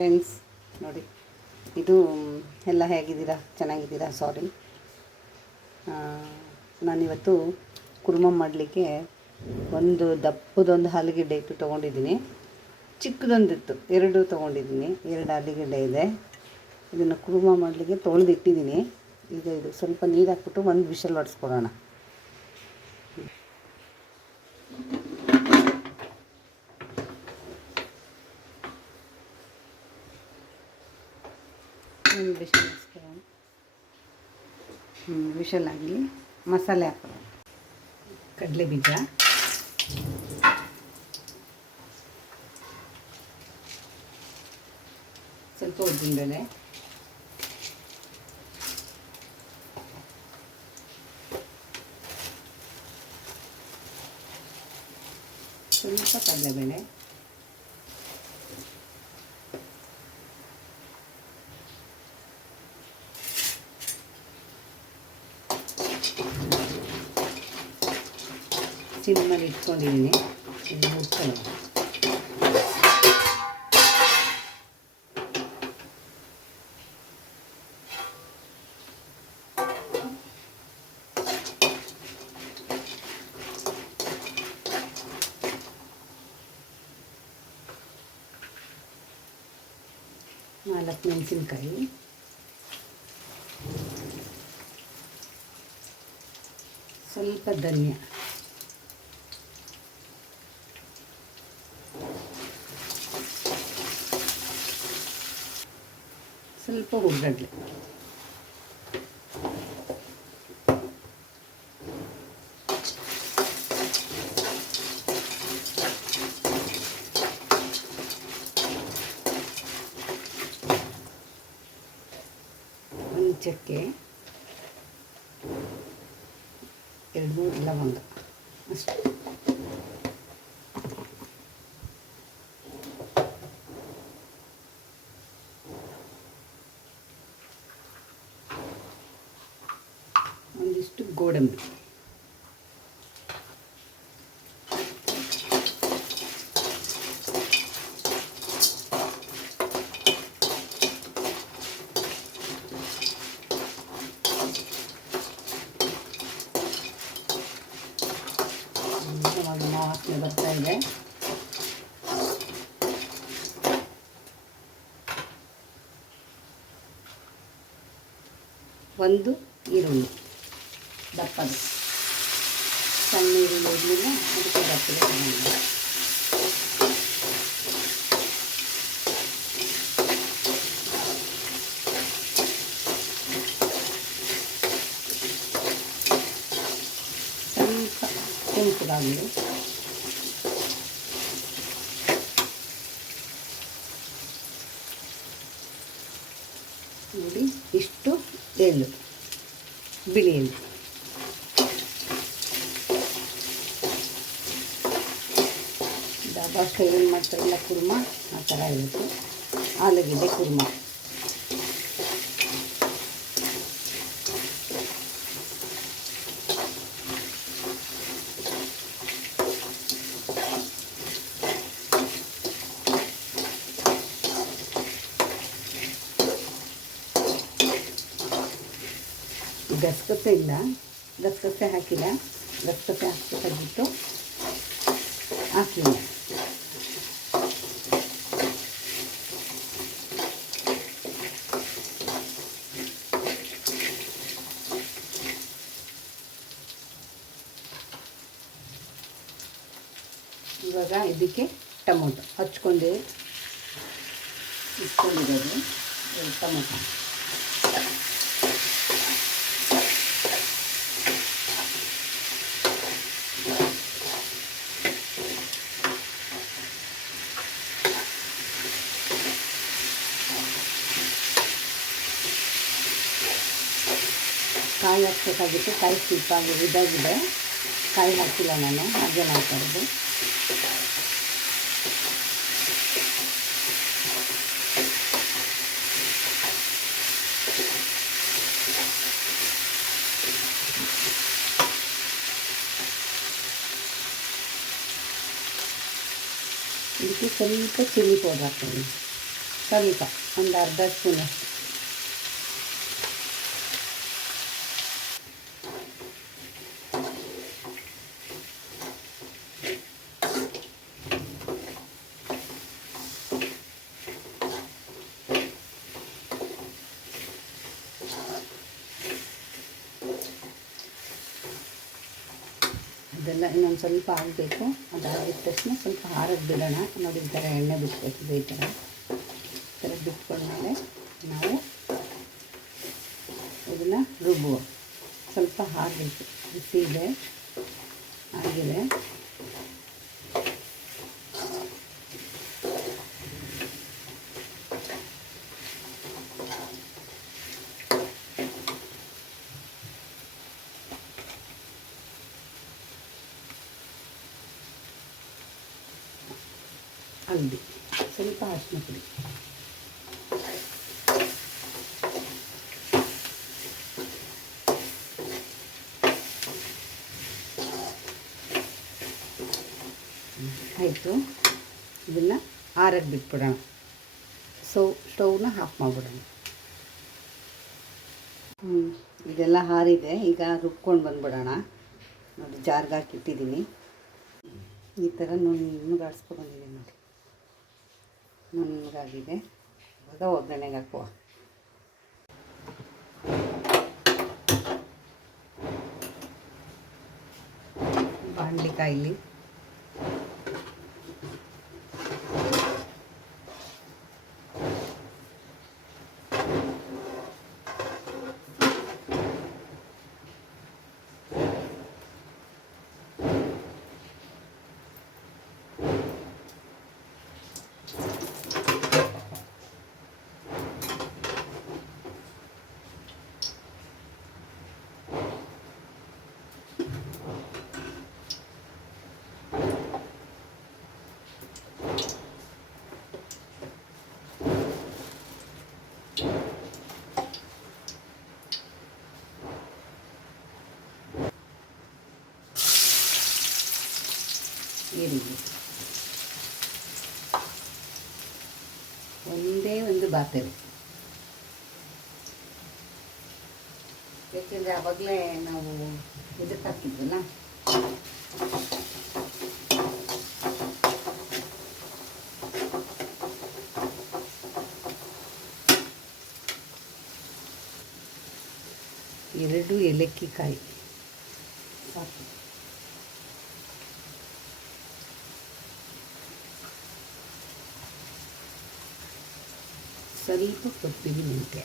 Friends ನೋಡಿ. ಇದು ಎಲ್ಲ ಹೇಗಿದ್ದೀರಾ? ಚೆನ್ನಾಗಿದ್ದೀರಾ? ಸಾರಿ ನಾನಿವತ್ತು ಕುರ್ಮ ಮಾಡಲಿಕ್ಕೆ ಒಂದು ದಪ್ಪದೊಂದು ಆಲೂಗೆಡ್ಡೆ ಇಟ್ಟು ತೊಗೊಂಡಿದ್ದೀನಿ. ಚಿಕ್ಕದೊಂದಿತ್ತು. ಎರಡು ತೊಗೊಂಡಿದ್ದೀನಿ. ಎರಡು ಆಲೂಗೆಡ್ಡೆ ಇದೆ. ಇದನ್ನು ಕುರ್ಮ ಮಾಡಲಿಕ್ಕೆ ತೊಳೆದಿಟ್ಟಿದ್ದೀನಿ. ಈಗ ಇದು ಸ್ವಲ್ಪ ನೀರು ಹಾಕ್ಬಿಟ್ಟು ಒಂದು ವಿಷಲ್ ಹೊಡ್ಸ್ಕೊಡೋಣ ಒಂದು ವಿಷಲ್ ಹಾಕ್ಸ್ಕೊಳ್ಳೋಣ ಹ್ಞೂ ವಿಷಲ್ ಆಗಲಿ. ಮಸಾಲೆ ಹಾಕೋಣ. ಕಡಲೆ ಬೀಜ ಸ್ವಲ್ಪ ಉದ್ದಿನಬೇಳೆ ಸ್ವಲ್ಪ ಕಡಲೆಬೇಳೆ. ಸಿಮ್ಮಲ್ಲಿ ಇಟ್ಕೊಂಡಿದ್ದೀನಿ ಇನ್ನು ಮುಟ್ಕೊಳ್ಳೋಣ ನಾಲ್ಕು ಮೆಣಸಿನ್ಕಾಯಿ. ಸ್ವಲ್ಪ ಧನ್ಯ. ಸ್ವಲ್ಪ ಹುರ್ಗಡ್ಲೆ ಒಂದು ಚಕ್ಕೆ ಎರಡು ಮೂರು ಲವಂಗ ಅಷ್ಟೇ ಒಂದಿಷ್ಟು ಗೋಡಂಬಿ ಇವಾಗ ವಾಸನೆ ಬರ್ತಾ ಇದೆ ಒಂದು ಈರುಳ್ಳಿ ದಪ್ಪದು ಸಣ್ಣ ಈರುಳ್ಳಿ ಇರಲಿಲ್ಲ ಅದಕ್ಕೆ ದಪ್ಪದೆ ತಗೊಂಡಿದ್ದೆ ಸ್ವಲ್ಪ ಕೆಂಪುಗಾಗಲಿ ನೋಡಿ ಇಷ್ಟು ಎಳ್ಳು ಬಿಳಿ ಎಳ್ಳು ಡಾಬಾ ಏನು ಮಾಡ್ತಾರಲ್ಲ ಕುರ್ಮ, ಆ ಥರ ಇರುತ್ತೆ. ಆಲೂಗೆಡ್ಡೆ ಕುರ್ಮ. ಗಸಗಸೆ ಇಲ್ಲ. ಗಸಗಸೆ ಹಾಕಿಲ್ಲ. ಗಸಗಸೆ ಹಾಕ್ಬೇಕಾಗಿತ್ತು ಹಾಕಲಿಲ್ಲ ಇದಕ್ಕೆ ಟೊಮೊಟೊ ಹಚ್ಕೊಂಡೆ. ಇಟ್ಕೊಂಡಿರೋದು ಟೊಮೊಟೊ. ಕಾಯಿ ಹಾಕ್ಬೇಕಾಗಿತ್ತು. ಕಾಯಿ ಸ್ವಲ್ಪ ಆಗಿ ಇದಾಗಿದೆ. ಕಾಯಿ ಹಾಕಿಲ್ಲ ನಾನು. ಹಾಗೆ ಮಾಡ್ತಾ ಇರೋದು. ಇದಕ್ಕೆ ಸ್ವಲ್ಪ ಚಿಲ್ಲಿ ಪೌಡರ್ ಹಾಕ್ತೀನಿ ಸ್ವಲ್ಪ ಒಂದು ಅರ್ಧ ಸ್ಪೂನ್ ಅಷ್ಟು ಅದೆಲ್ಲ ಇನ್ನೊಂದು ಸ್ವಲ್ಪ ಆಗಬೇಕು ಅದಾಗಿದ ತಕ್ಷಣ ಸ್ವಲ್ಪ ಹಾರಕ್ಕೆ ಬಿಡೋಣ. ನೋಡಿ, ಈ ಥರ ಎಣ್ಣೆ ಬಿಟ್ಬೇಕು ಈ ಥರ. ಈ ಥರ ಬಿಟ್ಕೊಂಡ್ಮೇಲೆ ನಾವು ಇದನ್ನು ರುಬ್ಬುವ. ಸ್ವಲ್ಪ ಹಾರಬೇಕು. ಬಿಸಿ ಇದೆ ಆಗಿದೆ. ಹಲ್ದಿ ಸ್ವಲ್ಪ ಅರಿಶಿನ ಪುಡಿ. ಆಯಿತು. ಇದನ್ನು ಆರಕ್ಕೆ ಬಿಟ್ಬಿಡೋಣ. ಸೊ ಸ್ಟೌವ್ನ ಆಫ್ ಮಾಡಿಬಿಡೋಣ. ಹ್ಞೂ ಇದೆಲ್ಲ ಹಾರಿದೆ ಈಗ ರುಬ್ಕೊಂಡು ಬಂದುಬಿಡೋಣ. ನೋಡಿ ಜಾರ್ಗಾಕಿಟ್ಟಿದ್ದೀನಿ ಈ ಥರ ನುಣ್ಣಗೆ ಆಡಿಸ್ಕೊಂಡು ಬಂದಿದ್ದೀನಿ ನೋಡಿ. ನುಣ್ಣಗಾಗಿದೆ ಅದು ಒಗ್ಗರಣೆಗೆ ಹಾಕುವ. ಬಾಣಲಿ ಈರುಳ್ಳಿ ಒಂದೇ ಒಂದು ಬಾತರಿ. ಯಾಕೆಂದರೆ ಆವಾಗಲೇ ನಾವು ಇದಕ್ಕೆ ಹಾಕಿದ್ವಲ್ಲ ಎರಡು ಏಲಕ್ಕಿ ಕಾಯಿ. ಸಾಕು. ಸ್ವಲ್ಪ ಕೊತ್ತಂಬರಿ ಮೆಂತ್ಯ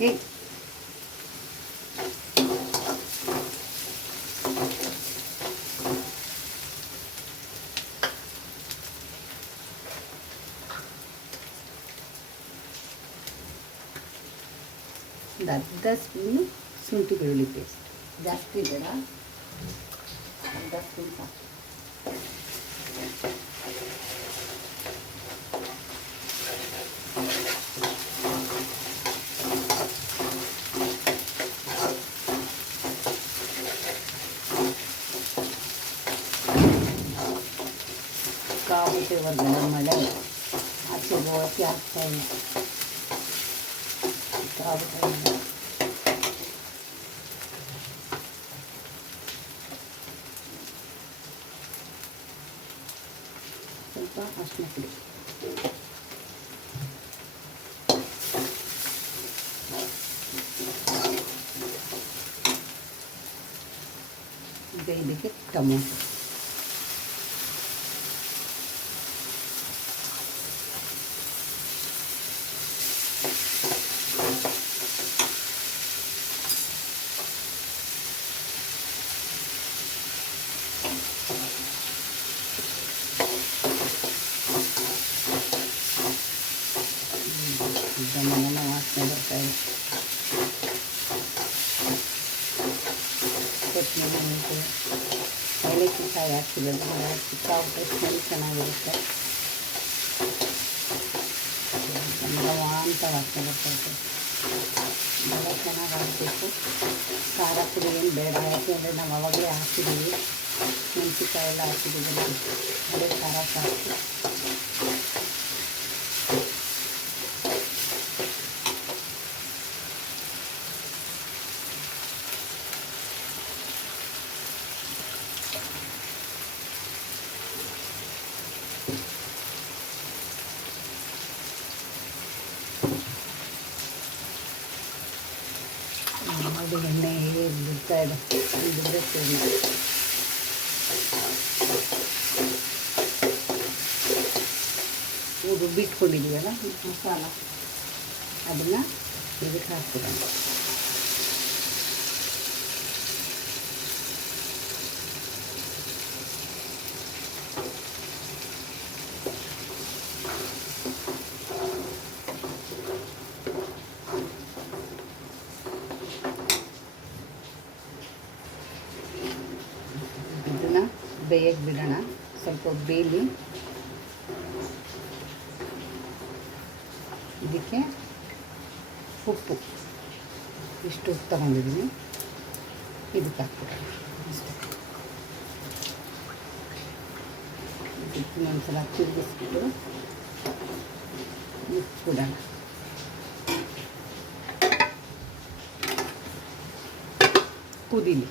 ಏಯ್ ಒಂದು ಅರ್ಧ ಸ್ಪೂನು ಶುಂಠಿ ಬೆಳ್ಳುಳ್ಳಿ ಪೇಸ್ಟ್ ಜಾಸ್ತಿ ಬೇಡ ಅರ್ಧ ಸ್ಪೂನ್ ಸಾಕು ಸಿಕ್ಕಾಪಟ್ಟೆ ಹೊರಗಡೆ ಮಳೆ ಆಚೆ ಹೋಗಕ್ಕೆ ಆಗ್ತಾ ಇಲ್ಲ ಸಿಕ್ಕಾಪಟ್ಟೆ ಮಳೆ ಸ್ವಲ್ಪ ಅರಿಶಿನ ಪುಡಿ ಈಗ ಇದಕ್ಕೆ ಟೊಮೊಟೊ ಕೊತ್ತಂಬರಿ ಮೆಂತ್ಯ ಏಲಕ್ಕಿ ಕಾಯಿ ಸಿಕ್ಕಾಪಟ್ಟೆ ಸ್ಮೆಲ್ ಚೆನ್ನಾಗಿರುತ್ತೆ. ಅಂತ ವಾಸನೆ ಇದೆ ಚೆನ್ನಾಗಿ ಹಾಕಬೇಕು ಖಾರ ಪುಡಿ ಏನು ಬೇಡ, ಯಾಕೆಂದರೆ ನಾವು ಅವಾಗಲೇ ಹಾಕಿದ್ದೀವಿ. ಮೆಣಸಿನ್ಕಾಯಿ ಎಲ್ಲ ಹಾಕಿದ್ದೀವಿ. ಅದೇ ಖಾರ ಸಾಕು ನೋಡಿ ಎಣ್ಣೆ ಬಿಡ್ತಾ ಇದೆ. ಬಿದ್ದರೆ ಸರಿ ರುಬ್ಬಿಟ್ಕೊಂಡಿದ್ದೀವಲ್ಲ ಮಸಾಲ. ಅದನ್ನು ಇದಕ್ಕೆ ಹಾಕ್ಬಿಡೋಣ ಇದನ್ನು ಬೇಯಕ್ಕೆ ಬಿಡೋಣ ಸ್ವಲ್ಪ ಬೇಲಿ ಇದಕ್ಕೆ ಉಪ್ಪು ಇಷ್ಟು ಉಪ್ಪು ತಗೊಂಡಿದ್ದೀನಿ ಇದಕ್ಕೆ ಹಾಕ್ಬಿಡೋಣ ಅಷ್ಟೇ ಇದಕ್ಕೆ ಇನ್ನೊಂದ್ಸಲ ತಿರುಗಿಸ್ಬಿಟ್ಟು ಮುಚ್ಚಿಬಿಡೋಣ ಕುದೀಲಿ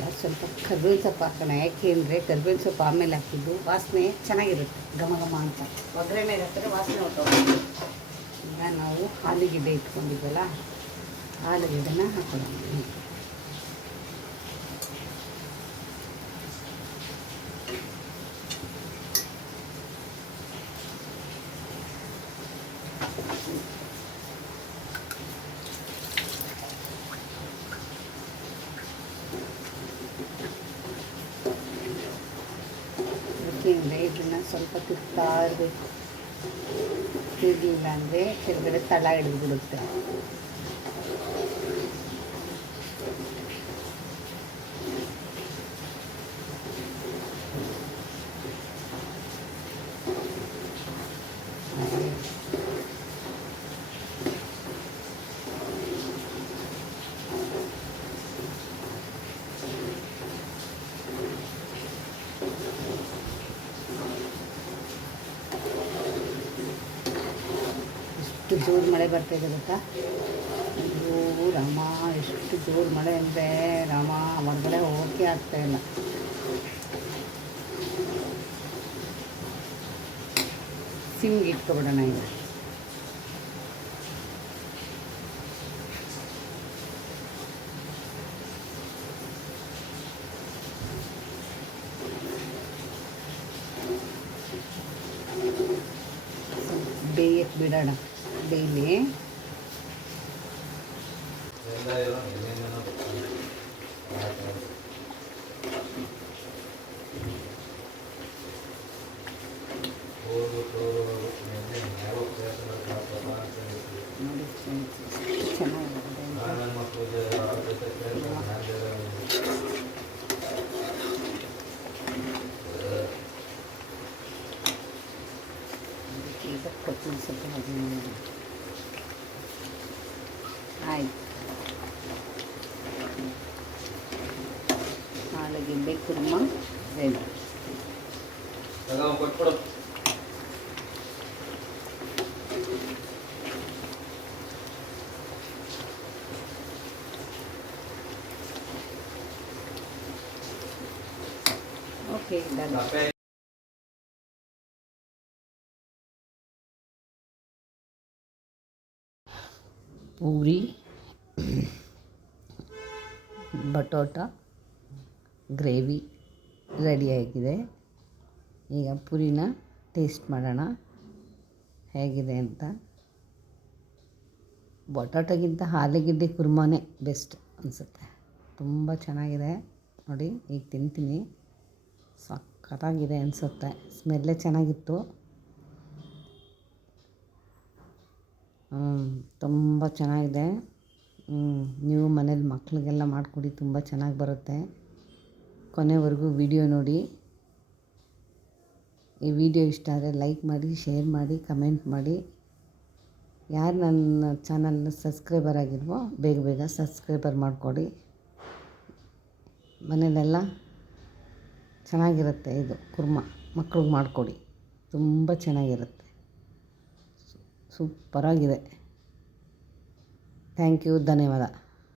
ಈಗ ಸ್ವಲ್ಪ ಕರ್ಬೇವಿನ ಸೊಪ್ಪು ಹಾಕೋಣ. ಯಾಕೆ ಅಂದರೆ ಕರ್ಬೇವಿನ ಸೊಪ್ಪು ಆಮೇಲೆ ಹಾಕಿದ್ದು ವಾಸನೆ ಚೆನ್ನಾಗಿರುತ್ತೆ. ಘಮ ಘಮ ಅಂತ. ಒಗ್ಗರಣೆ ಹಾಕಿದ್ರೆ ವಾಸನೆ ಹೊಟ್ಟೋಗುತ್ತೆ ಈಗ ನಾವು ಆಲೂಗೆಡ್ಡೆ ಇಟ್ಕೊಂಡಿದ್ದಲ್ಲ ಆಲೂಗೆಡ್ಡೆನ ಹಾಕೋಣ. ಯಾಕೆಂದರೆ ಇದನ್ನು ಸ್ವಲ್ಪ ತಿರ್ತಾ ಇರಬೇಕು ತಿರುಗಿಲ್ಲ ಅಂದರೆ ಕೆಳಗಡೆ ತಳ ಹಿಡಿದ್ಬಿಡುತ್ತೆ ಜೋರು ಮಳೆ ಬರ್ತಾಯಿದೆ ಗೊತ್ತಾ? ಅಯ್ಯೋ, ರಾಮ, ಎಷ್ಟು ಜೋರು ಮಳೆ ಅಂದರೆ ರಾಮ, ಹೊರಗಡೆ ಆಗ್ತಾ ಇಲ್ಲ. ಸಿಮ್ಗೆ ಇಟ್ಕೊಬಿಡೋಣ ಈಗ ಆಲೂಗೆಡ್ಡೆ ಕುರ್ಮ ರೆಡಿ ಕೊಟ್ಬಿಡು ಓಕೆ ಡನ್ ಕಾಫೆ ಪೂರಿ ಬಟೋಟ ಗ್ರೇವಿ ರೆಡಿಯಾಗಿದೆ. ಈಗ ಪುರಿನ ಟೇಸ್ಟ್ ಮಾಡೋಣ. ಹೇಗಿದೆ ಅಂತ. ಬಟಾಟಗಿಂತ ಹಾಲಿಗಿಡ್ಡೆ ಕುರ್ಮಾನೇ ಬೆಸ್ಟ್ ಅನಿಸುತ್ತೆ. ತುಂಬ ಚೆನ್ನಾಗಿದೆ. ನೋಡಿ, ಈಗ ತಿಂತೀನಿ. ಸಖತ್ತಾಗಿದೆ ಅನಿಸುತ್ತೆ. ಸ್ಮೆಲ್ಲೇ ಚೆನ್ನಾಗಿತ್ತು. ತುಂಬ ಚೆನ್ನಾಗಿದೆ. ನೀವು ಮನೇಲಿ ಮಕ್ಕಳಿಗೆಲ್ಲ ಮಾಡಿಕೊಡಿ, ತುಂಬ ಚೆನ್ನಾಗಿ ಬರುತ್ತೆ. ಕೊನೆವರೆಗೂ ವಿಡಿಯೋ ನೋಡಿ. ಈ ವಿಡಿಯೋ ಇಷ್ಟ ಆದರೆ ಲೈಕ್ ಮಾಡಿ, ಶೇರ್ ಮಾಡಿ, ಕಮೆಂಟ್ ಮಾಡಿ. ಯಾರು ನನ್ನ ಚಾನಲ್ನ ಸಬ್ಸ್ಕ್ರೈಬರ್ ಆಗಿಲ್ವೋ ಬೇಗ ಬೇಗ ಸಬ್ಸ್ಕ್ರೈಬರ್ ಮಾಡಿಕೊಡಿ. ಮನೇಲೆಲ್ಲ ಚೆನ್ನಾಗಿರುತ್ತೆ ಇದು ಕುರ್ಮ, ಮಕ್ಳಿಗೆ ಮಾಡಿಕೊಡಿ. ತುಂಬ ಚೆನ್ನಾಗಿರುತ್ತೆ. ಸೂಪರಾಗಿದೆ. ಥ್ಯಾಂಕ್ ಯು, ಧನ್ಯವಾದ.